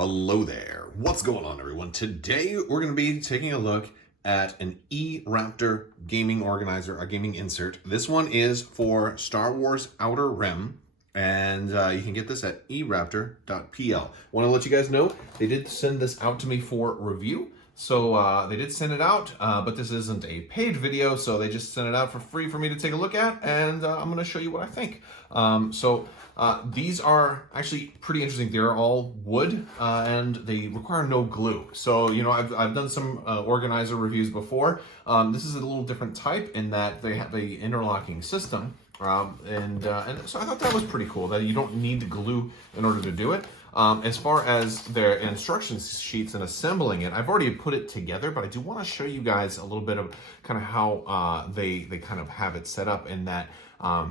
Hello there. What's going on, everyone? Today we're going to be taking a look at an E-Raptor gaming organizer, a gaming insert. This one is for Star Wars Outer Rim, and you can get this at eraptor.pl. Want to let you guys know, they did send this out to me for review. So they did send it out, but this isn't a paid video, so they just sent it out for free for me to take a look at, and I'm going to show you what I think. These are actually pretty interesting. They're all wood, and they require no glue. So, you know, I've done some organizer reviews before. This is a little different type in that they have a interlocking system. And so I thought that was pretty cool, that you don't need glue in order to do it. As far as their instruction sheets and assembling it, I've already put it together, but I do want to show you guys a little bit of kind of how they kind of have it set up, in that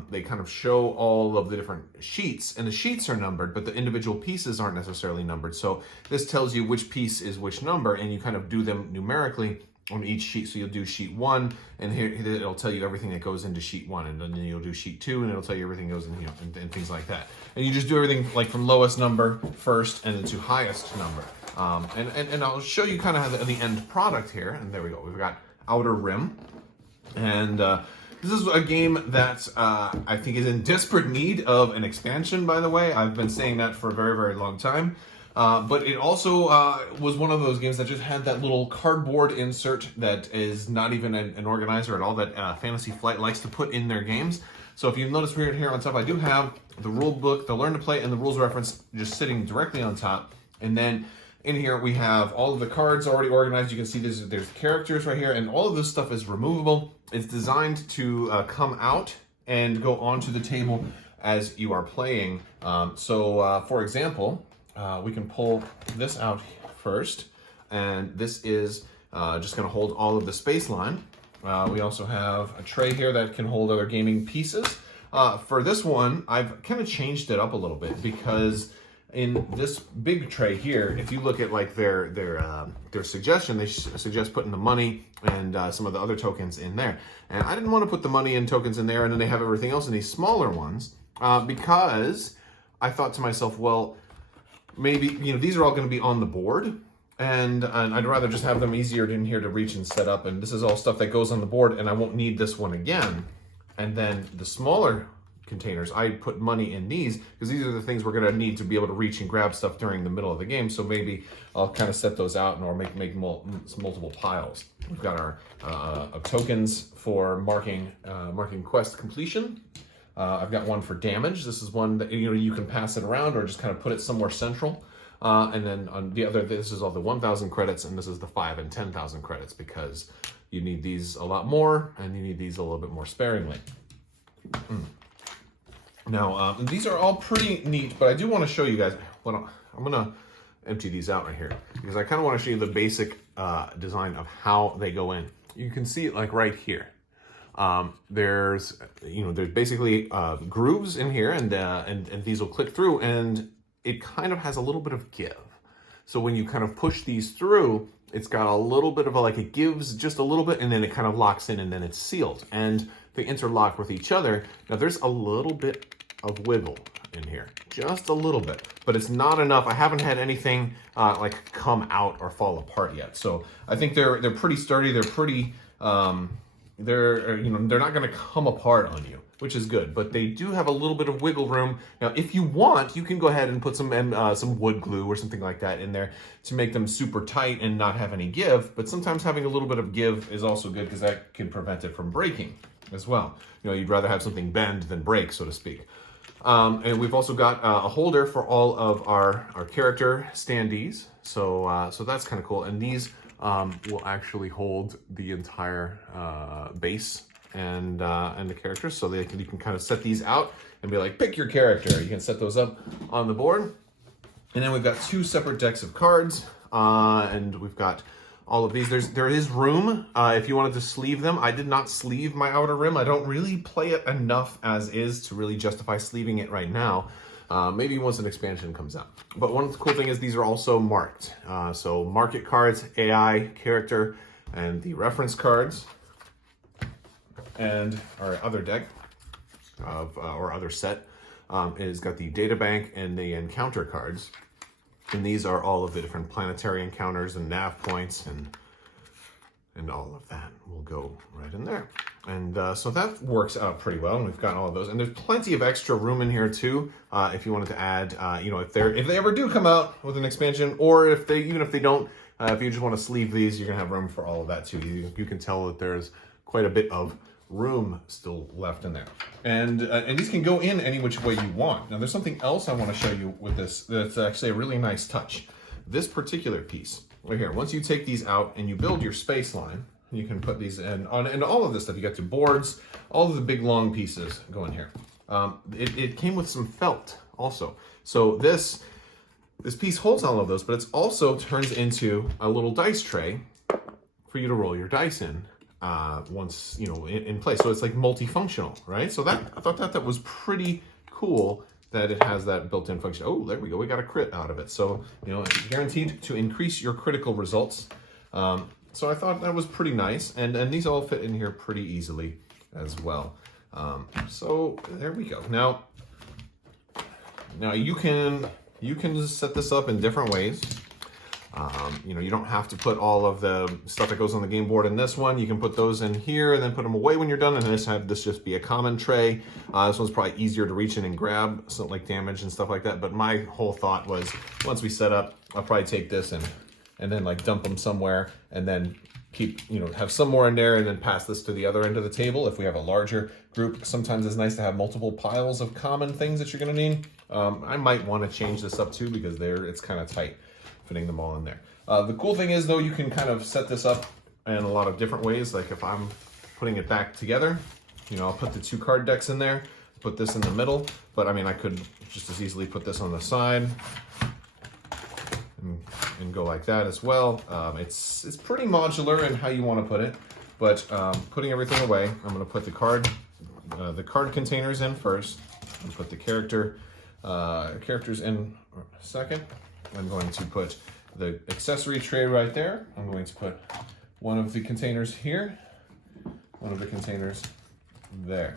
they kind of show all of the different sheets, and the sheets are numbered, but the individual pieces aren't necessarily numbered. So this tells you which piece is which number, and you kind of do them numerically on each sheet. So you'll do sheet 1, and here it'll tell you everything that goes into sheet 1, and then you'll do sheet 2, and it'll tell you everything goes in, you know, and things like that. And you just do everything like from lowest number first, and then to highest number. And I'll show you kind of the end product here. And there we go. We've got Outer Rim, and this is a game that I think is in desperate need of an expansion. By the way, I've been saying that for a very, very long time. But it also was one of those games that just had that little cardboard insert that is not even an organizer at all, that Fantasy Flight likes to put in their games. So if you've noticed here on top, I do have the rule book, the learn to play, and the rules reference just sitting directly on top. And then in here we have all of the cards already organized. You can see there's characters right here, and all of this stuff is removable. It's designed to come out and go onto the table as you are playing. For example, we can pull this out first, and this is just going to hold all of the space line. We also have a tray here that can hold other gaming pieces. For this one, I've kind of changed it up a little bit, because in this big tray here, if you look at like their suggestion, they suggest putting the money and some of the other tokens in there. And I didn't want to put the money and tokens in there, and then they have everything else in these smaller ones, because I thought to myself, well, maybe, you know, these are all going to be on the board, and I'd rather just have them easier in here to reach and set up. And this is all stuff that goes on the board, and I won't need this one again. And then the smaller containers, I put money in these, because these are the things we're going to need to be able to reach and grab stuff during the middle of the game. So maybe I'll kind of set those out, or make multiple piles. We've got our tokens for marking quest completion. I've got one for damage. This is one that, you know, you can pass it around or just kind of put it somewhere central. And then on the other, this is all the 1,000 credits, and this is the 5,000 and 10,000 credits, because you need these a lot more, and you need these a little bit more sparingly. Now, these are all pretty neat, but I do want to show you guys. Well, I'm going to empty these out right here, because I kind of want to show you the basic design of how they go in. You can see it like right here. There's basically grooves in here, and these will click through, and it kind of has a little bit of give. So when you kind of push these through, it's got a little bit of it gives just a little bit, and then it kind of locks in, and then it's sealed, and they interlock with each other. Now there's a little bit of wiggle in here, just a little bit, but it's not enough. I haven't had anything like come out or fall apart yet. So I think they're pretty sturdy. They're pretty they're not going to come apart on you, which is good, but they do have a little bit of wiggle room. Now, if you want, you can go ahead and put some wood glue or something like that in there to make them super tight and not have any give. But sometimes having a little bit of give is also good, because that can prevent it from breaking as well. You know, you'd rather have something bend than break, so to speak. And we've also got a holder for all of our character standees. So that's kind of cool. And these will actually hold the entire base and the characters, so that you can kind of set these out and be like, pick your character. You can set those up on the board. And then we've got 2 separate decks of cards, and we've got all of these. There is room if you wanted to sleeve them. I did not sleeve my Outer Rim. I don't really play it enough as is to really justify sleeving it right now. Maybe once an expansion comes out. But one of the cool thing is these are also marked. So market cards, AI, character, and the reference cards. And our other deck or other set is got the data bank and the encounter cards. And these are all of the different planetary encounters and nav points and all of that will go right in there. And so that works out pretty well. And we've got all of those. And there's plenty of extra room in here too. If you wanted to add, you know, if they ever do come out with an expansion, or even if they don't, if you just want to sleeve these, you're gonna have room for all of that too. You can tell that there's quite a bit of room still left in there. And these can go in any which way you want. Now there's something else I want to show you with this that's actually a really nice touch. This particular piece right here, once you take these out and you build your space line, you can put these in on, and all of this stuff. You got your boards, all of the big long pieces go in here. It came with some felt also. So this piece holds all of those, but it also turns into a little dice tray for you to roll your dice in once, you know, in place. So it's like multifunctional, right? So that, I thought that was pretty cool that it has that built-in function. Oh, there we go. We got a crit out of it. So, you know, it's guaranteed to increase your critical results. So I thought that was pretty nice. And these all fit in here pretty easily as well. So there we go. Now you can set this up in different ways. You know, you don't have to put all of the stuff that goes on the game board in this one. You can put those in here and then put them away when you're done, and have this just be a common tray. This one's probably easier to reach in and grab, something like damage and stuff like that. But my whole thought was, once we set up, I'll probably take this and then like dump them somewhere, and then keep, you know, have some more in there, and then pass this to the other end of the table. If we have a larger group, sometimes it's nice to have multiple piles of common things that you're gonna need. I might want to change this up too, because it's kind of tight fitting them all in there. The cool thing is though, you can kind of set this up in a lot of different ways. Like if I'm putting it back together, you know, I'll put the 2 card decks in there, put this in the middle, but I mean, I could just as easily put this on the side and go like that as well. It's pretty modular in how you want to put it, but putting everything away, I'm going to put the card containers in first, and put the characters in second. I'm going to put the accessory tray right there. I'm going to put one of the containers here, one of the containers there.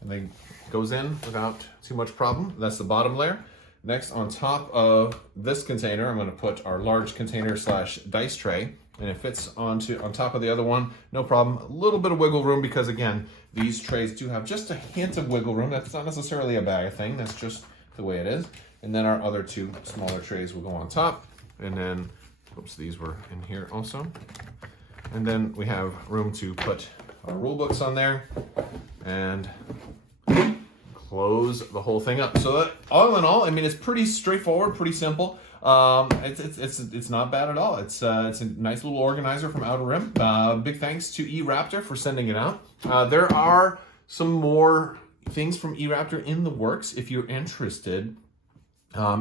And they goes in without too much problem. That's the bottom layer. Next, on top of this container, I'm going to put our large container / dice tray, and it fits on top of the other one, no problem. A little bit of wiggle room, because again, these trays do have just a hint of wiggle room. That's not necessarily a bad thing. That's just the way it is. And then our other 2 smaller trays will go on top. And then, oops, these were in here also. And then we have room to put our rule books on there and close the whole thing up. So that, all in all, I mean, it's pretty straightforward, pretty simple. It's not bad at all. It's a nice little organizer from Outer Rim. Big thanks to E-Raptor for sending it out. There are some more things from E-Raptor in the works if you're interested.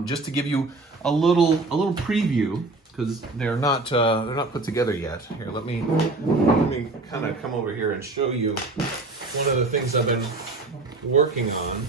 Just to give you a little preview, because they're not put together yet. Here, let me kind of come over here and show you one of the things I've been working on.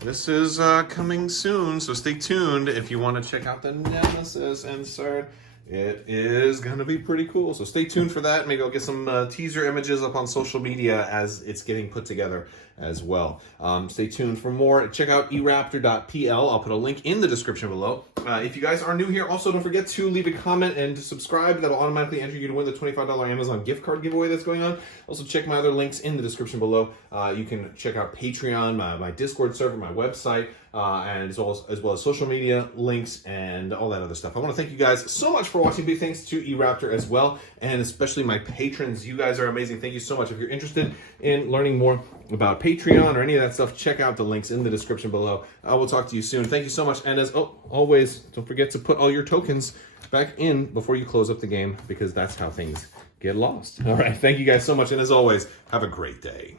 This is coming soon, so stay tuned if you want to check out the Nemesis insert. It is going to be pretty cool, so stay tuned for that. Maybe I'll get some teaser images up on social media as it's getting put together as well. Stay tuned for more. Check out eraptor.pl. I'll put a link in the description below. If you guys are new here, also don't forget to leave a comment and to subscribe. That'll automatically enter you to win the $25 Amazon gift card giveaway that's going on. Also check my other links in the description below. You can check out Patreon, my Discord server, my website, and as well as social media links and all that other stuff. I want to thank you guys so much for watching. Big thanks to E-Raptor as well, and especially my patrons. You guys are amazing. Thank you so much. If you're interested in learning more about Patreon or any of that stuff, check out the links in the description below. I will talk to you soon. Thank you so much. And as always, don't forget to put all your tokens back in before you close up the game, because that's how things get lost. All right. Thank you guys so much. And as always, have a great day.